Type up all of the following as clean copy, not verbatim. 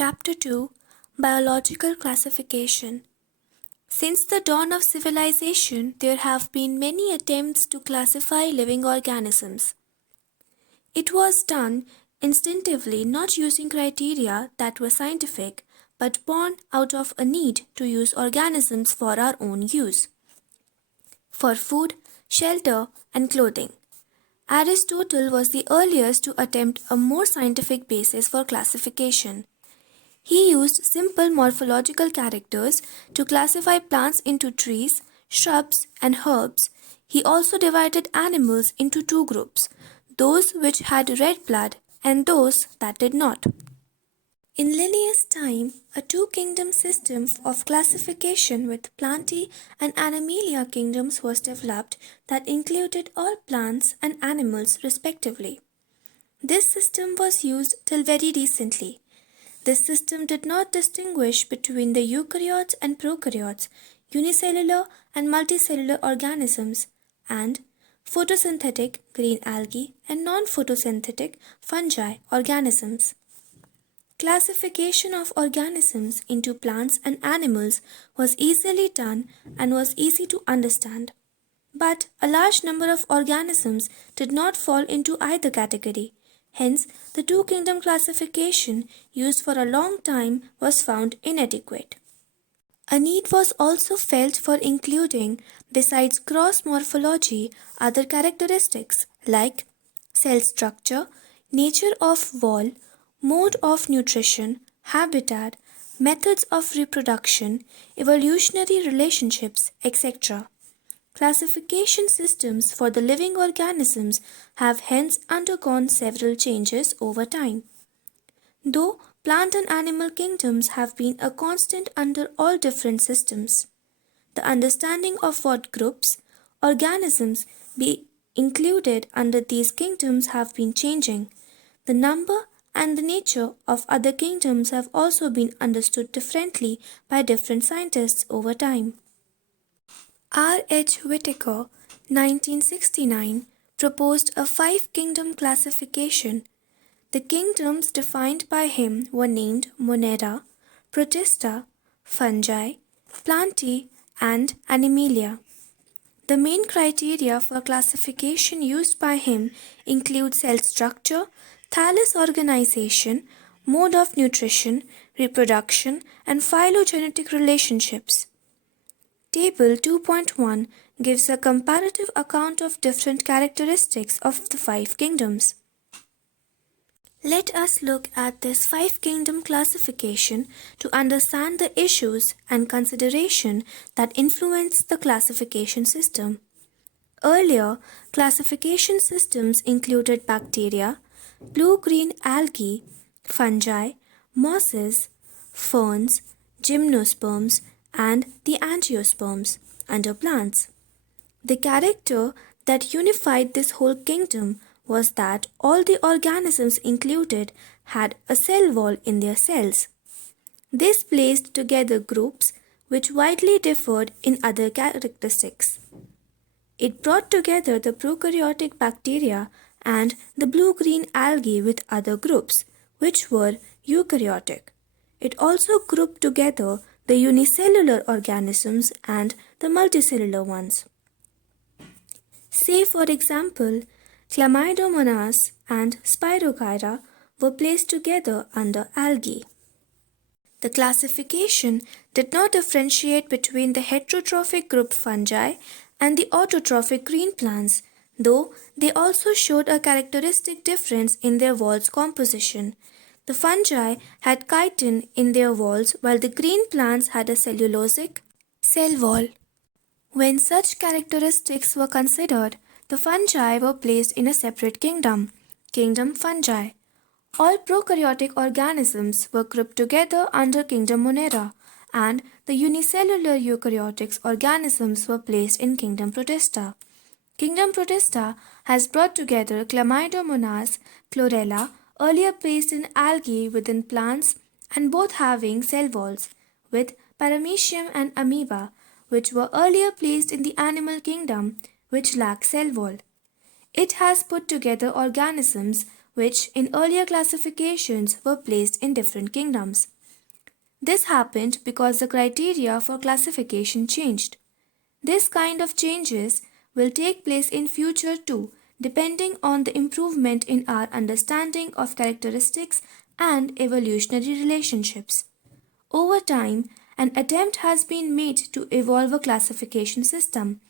Chapter 2 Biological Classification. Since the dawn of civilization, there have been many attempts to classify living organisms. It was done instinctively, not using criteria that were scientific, but born out of a need to use organisms for our own use, for food, shelter, and clothing. Aristotle was the earliest to attempt a more scientific basis for classification. He used simple morphological characters to classify plants into trees, shrubs, and herbs. He also divided animals into two groups, those which had red blood and those that did not. In Linnaeus' time, a two-kingdom system of classification with Plantae and Animalia kingdoms was developed that included all plants and animals respectively. This system was used till very recently. This system did not distinguish between the eukaryotes and prokaryotes, unicellular and multicellular organisms, and photosynthetic green algae and non-photosynthetic fungi organisms. Classification of organisms into plants and animals was easily done and was easy to understand. But a large number of organisms did not fall into either category. Hence, the two-kingdom classification used for a long time was found inadequate. A need was also felt for including, besides gross morphology, other characteristics like cell structure, nature of wall, mode of nutrition, habitat, methods of reproduction, evolutionary relationships, etc. Classification systems for the living organisms have hence undergone several changes over time. Though plant and animal kingdoms have been a constant under all different systems, the understanding of what groups, organisms be included under these kingdoms have been changing. The number and the nature of other kingdoms have also been understood differently by different scientists over time. R. H. Whittaker, 1969, proposed a five-kingdom classification. The kingdoms defined by him were named Monera, Protista, Fungi, Plantae, and Animalia. The main criteria for classification used by him include cell structure, thallus organization, mode of nutrition, reproduction, and phylogenetic relationships. Table 2.1 gives a comparative account of different characteristics of the five kingdoms. Let us look at this five-kingdom classification to understand the issues and consideration that influence the classification system. Earlier, classification systems included bacteria, blue-green algae, fungi, mosses, ferns, gymnosperms, and the angiosperms under plants. The character that unified this whole kingdom was that all the organisms included had a cell wall in their cells. This placed together groups which widely differed in other characteristics. It brought together the prokaryotic bacteria and the blue-green algae with other groups, which were eukaryotic. It also grouped together the unicellular organisms and the multicellular ones. Say, for example, Chlamydomonas and Spirogyra were placed together under algae. The classification did not differentiate between the heterotrophic group fungi and the autotrophic green plants, though they also showed a characteristic difference in their walls composition. The fungi had chitin in their walls while the green plants had a cellulosic cell wall. When such characteristics were considered, the fungi were placed in a separate kingdom, Kingdom Fungi. All prokaryotic organisms were grouped together under Kingdom Monera, and the unicellular eukaryotic organisms were placed in Kingdom Protista. Kingdom Protista has brought together Chlamydomonas, Chlorella, earlier placed in algae within plants and both having cell walls, with Paramecium and Amoeba, which were earlier placed in the animal kingdom, which lack cell wall. It has put together organisms which in earlier classifications were placed in different kingdoms. This happened because the criteria for classification changed. This kind of changes will take place in future too, depending on the improvement in our understanding of characteristics and evolutionary relationships. Over time, an attempt has been made to evolve a classification system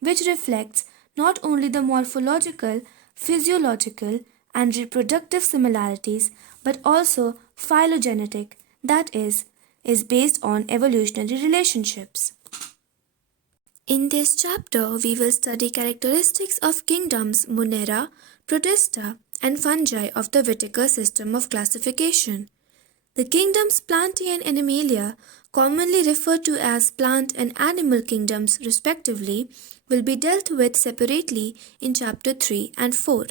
which reflects not only the morphological, physiological, and reproductive similarities but also phylogenetic, that is based on evolutionary relationships. In this chapter, we will study characteristics of kingdoms Monera, Protista, and fungi of the Whittaker system of classification. The kingdoms Plantae and Animalia, commonly referred to as plant and animal kingdoms respectively, will be dealt with separately in chapter 3 and 4.